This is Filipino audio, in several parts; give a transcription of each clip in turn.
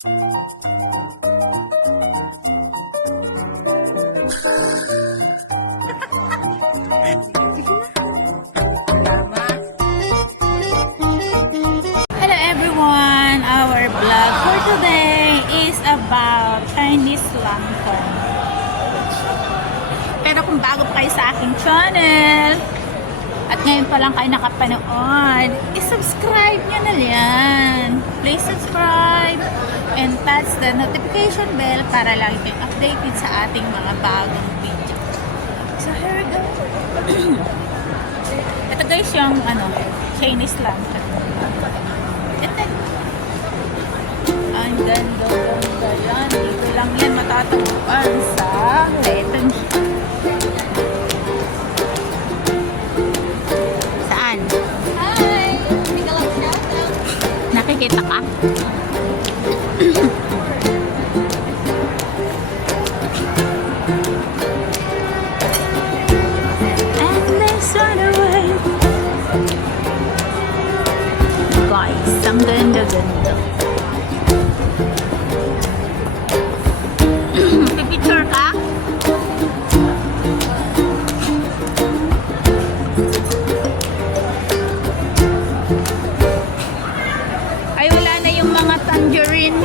Hello everyone! Our vlog for today is about Chinese lantern. Pero kung bago pa kayo sa aking channel at ngayon pa lang kayo nakapanood, i-subscribe nyo na yan. Please subscribe and touch the notification bell para lagi kayong updated sa ating mga bagong video. So here we go. Ito guys yung Chinese lantern. Ito. Ang ganda-ganda yan. Dito lang yan matatagpuan sa Leton. Saan? Hi! Hindi ka lang shoutout. Nakikita ka? And let's run away. Guys, ang ganda-ganda. Pipicture ka? Ay, wala na yung mga tangerine.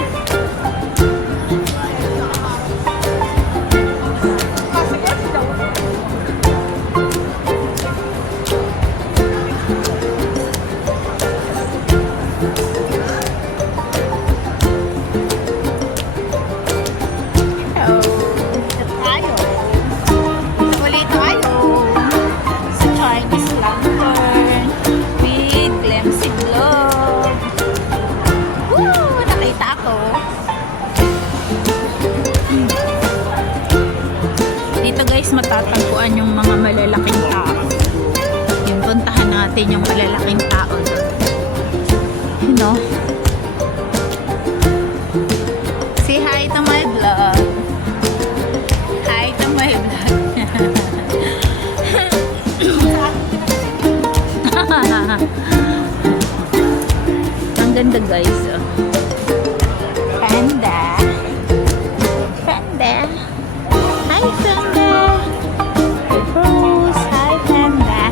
Matatagpuan yung mga malalaking tao. Yung puntahan natin yung malalaking tao doon. You know? Say hi to my vlog. Hi to my vlog. Ang ganda guys. Oh. Panda. Panda. Hi Panda. Rose, hi Panda.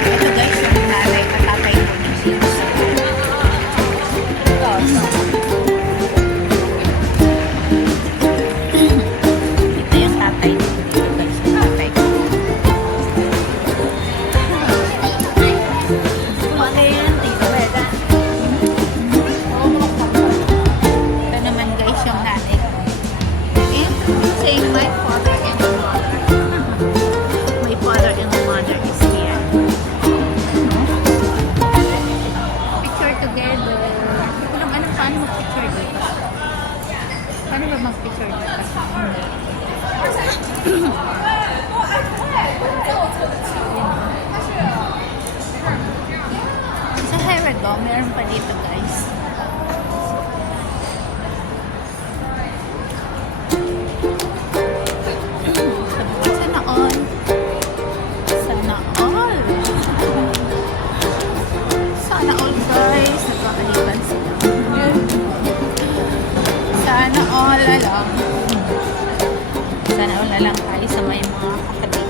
Ito guys, yung nanay at tatay ko niya sila. Paano ba mag-picture dito? So here we go. Meron pa dito guys. Sana all. Sana all. Sana all guys. Nagkakaliban sila. Sana all alam. Sana all alam tayo sa may mga kapatid.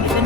Ito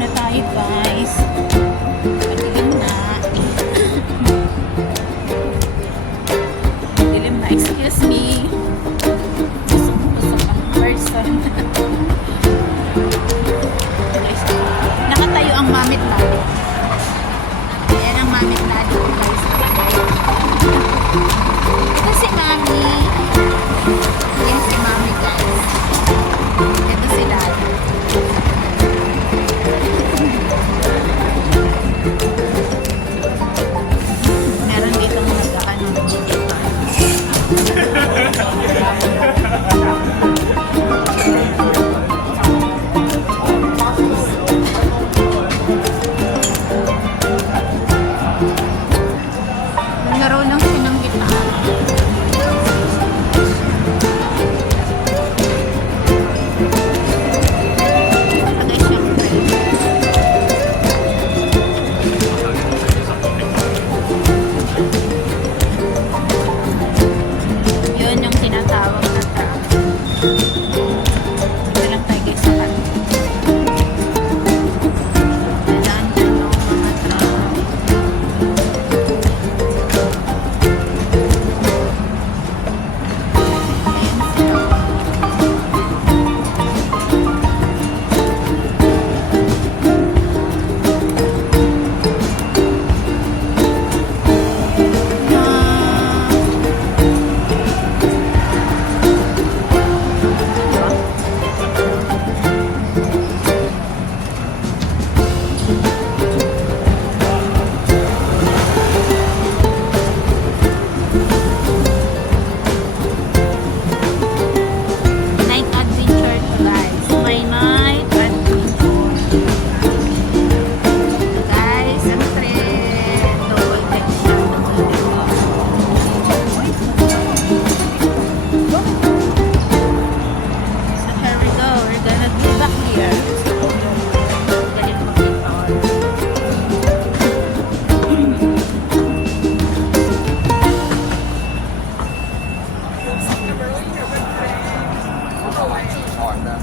อ่อนนะ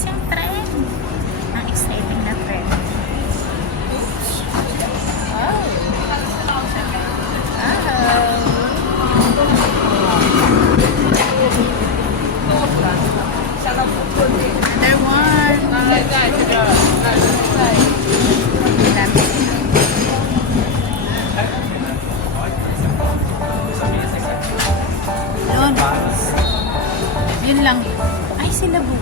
Siyang trend. Ang exciting na trend. Oh. Another one. Yun. Yun lang. Ay, sila bu.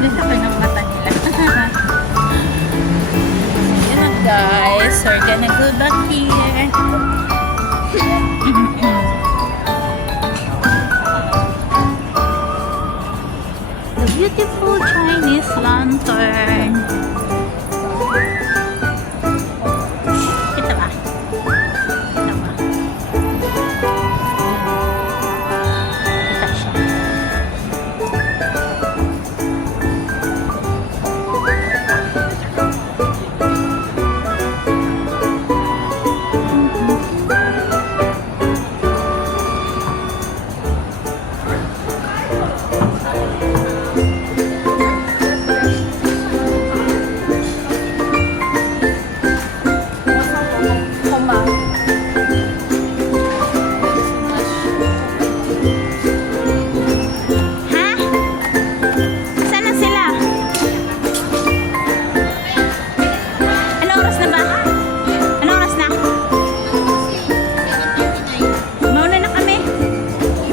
Dito ka ng mata nila. Yun lang guys. We're gonna go back here. The beautiful Chinese lantern. Kita ba? Kita ba? Kita siya. Ha? Saan na sila? Anong oras na ba? Anong oras na? Mauna na kami.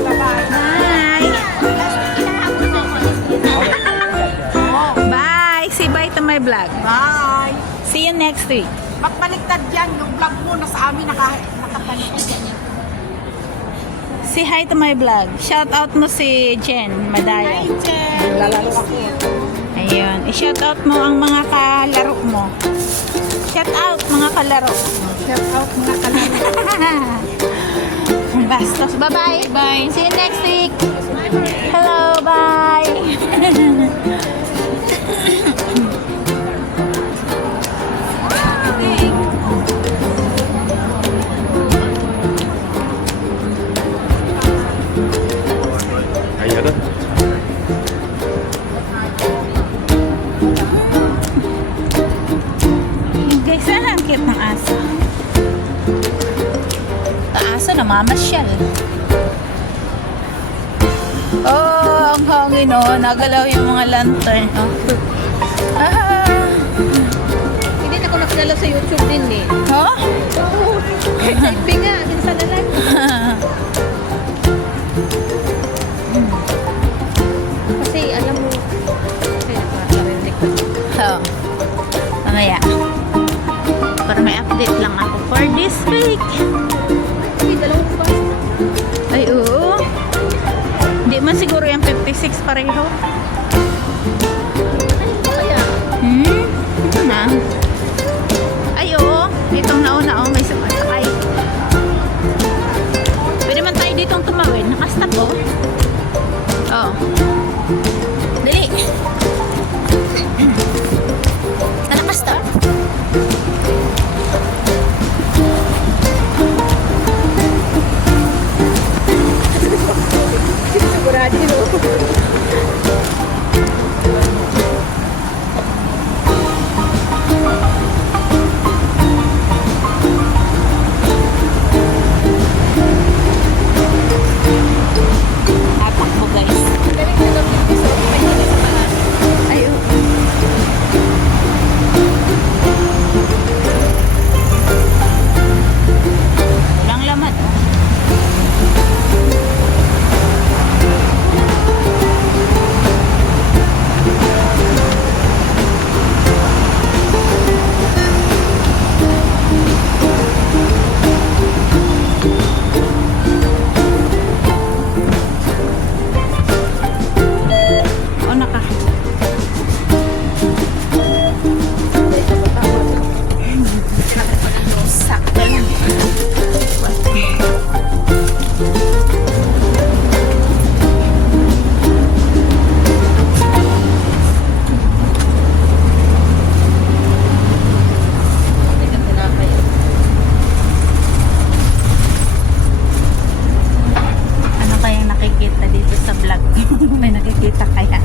Bye. Bye. Say bye to my vlog. Bye! See you next week. Magbaligtad yan, yung vlog mo na sa amin nakapaligtad yan. Say hi to my vlog. Shout out mo si Jen Madaya. Lalaro ako. Ayun. I-shout out mo ang mga kalaro mo. Shout out mga kalaro. Shout out mga kalaro. Bastos. Bye-bye. Bye. See you next week. Hello. Bye. Ayan na. Guys, ang cute ng aso. Ang aso namamasyal. Oh, ang hangin oh. Nagalaw yung mga lantern. Oh. Ah. Hindi na ako nakilala sa YouTube din eh. Huh? Sabi nga, minsan na lang. Kasi alam mo, kaya nakarinig ko. Oh. Mamaya. Para may update lang ako for this week. Kasi dalawang ba? Ay, oo. Hindi man siguro yung 56 pareho. Kaya, Ito na. Ay, oo. Itong nauna, oh, may sumasakay. Pwede man tayo ditong tumawid. Nakastop, oh. Oh. Dali. Nakastop. sigurado yun. Tatakbo, guys. Ay, oo. Walang laman, oh. may nakikita kaya.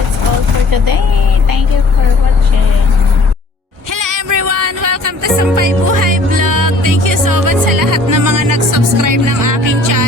That's all for today. Thank you for watching. Hello everyone! Welcome to Sampay Buhay Vlog. Thank you so much sa lahat ng mga nag-subscribe ng aking channel.